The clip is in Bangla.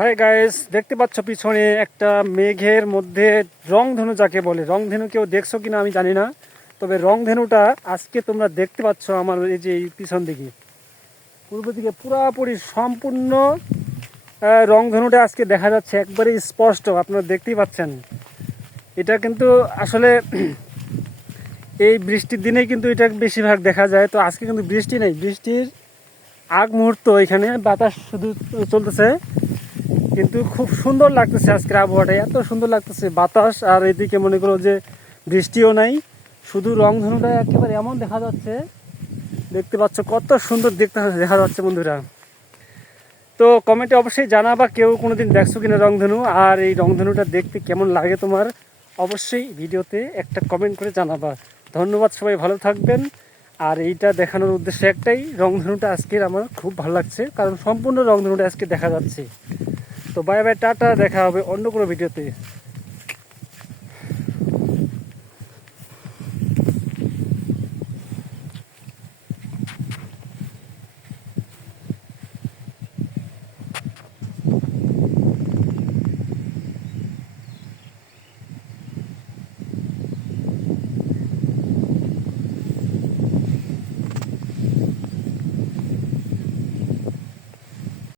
হাই গাইস দেখতে পাচ্ছ পিছনে একটা মেঘের মধ্যে রংধনু যাকে বলে। রংধনু কেউ দেখছ কিনা আমি জানি না, তবে রংধনুটা আজকে তোমরা দেখতে পাচ্ছ আমার এই যে পিছন দিকে। পূর্ব দিকে পুরাপুরি সম্পূর্ণ রংধনুটা আজকে দেখা যাচ্ছে একবারে স্পষ্ট, আপনারা দেখতেই পাচ্ছেন। এটা কিন্তু আসলে এই বৃষ্টির দিনে কিন্তু এটা বেশিরভাগ দেখা যায়, তো আজকে কিন্তু বৃষ্টি নেই। বৃষ্টির আগ মুহূর্ত এখানে, বাতাস শুধু চলতেছে। কিন্তু খুব সুন্দর লাগতেছে আজকের আবহাওয়াটা। এত সুন্দর লাগতেছে, বাতাস আর এদিকে মনে করো যে বৃষ্টিও নাই, শুধু রংধনুটা একেবারে এমন দেখা যাচ্ছে। দেখতে পাচ্ছ কত সুন্দর দেখতে দেখা যাচ্ছে বন্ধুরা। তো কমেন্টে অবশ্যই জানাবা কেউ কোনো দিন দেখছ কিনা রংধনু আর এই রংধনুটা দেখতে কেমন লাগে তোমার? অবশ্যই ভিডিওতে একটা কমেন্ট করে জানাবা। ধন্যবাদ সবাই, ভালো থাকবেন। আর এইটা দেখানোর উদ্দেশ্য একটাই রংধনুটা আজকের আমার খুব ভালো লাগছে, কারণ সম্পূর্ণ রংধনুটা আজকে দেখা যাচ্ছে। তো বাই বাই টাটা দেখা হবে অন্য কোনো ভিডিওতে।